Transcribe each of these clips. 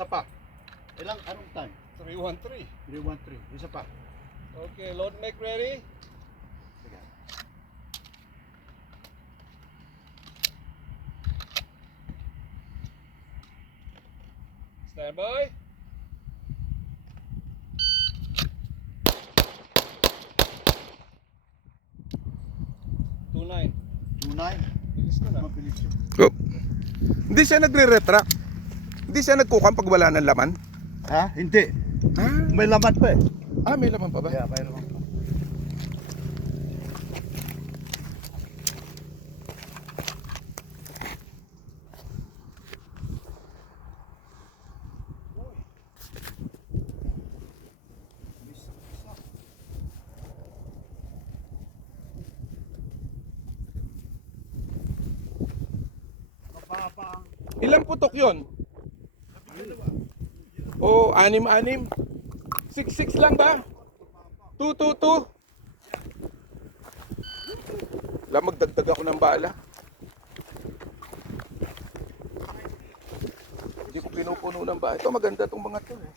Isa pa. Anong time? 313. 313. Isa pa. Okay, load make ready. Sige. Stand by. Two nine. 29. Bilis ko na. Mabilis yun. Oh. Hindi siya nagre-retract. Hindi siya nagkukam pag wala ng laman. Ha? Hindi. Ah, May laman pa eh. may laman pa ba? Yeah, may laman pa. Mababa. Ilang putok yon? Oh, anim-anim. 6-6 lang ba? 2-2-2. Wala, magdagdag ako ng bala. Hindi ko pinupuno ng bala. Ito maganda itong mga to eh.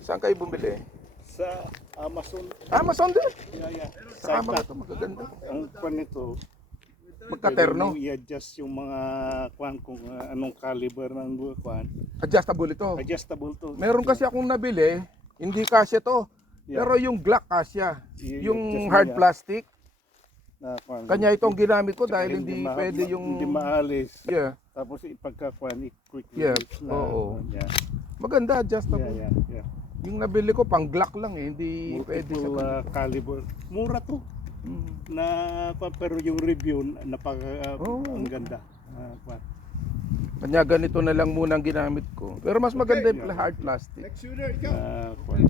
Saan kayo bumili? Sa Amazon. Amazon din. Yeah. Sa mga to magaganda. Ang kwan nito, Magkaterno. pwede mo i-adjust yung mga kwan kung anong caliber ng kwan. Adjustable ito. Adjustable to. Meron kasi akong nabili, hindi kasya to. Yeah. Pero yung Glock kasya. Yung I-adjust hard niya plastic. na kwan. Kanya itong ginamit ko dahil hindi ma- pwede ma- yung... Hindi maalis. Yeah. Tapos ipagkakwan, i-quick Yeah, release na. oo. Yeah. Maganda, adjustable. Yeah. Yung nabili ko pang Glock lang eh, hindi pwede sa... Multiple caliber. Mura to. Mm. Na pero yung review napaka Oo. ang ganda. Kwan. Kanya ganito na lang muna ang ginamit ko. Pero mas maganda yung hard plastic. Next shooter, ikaw. Kwan.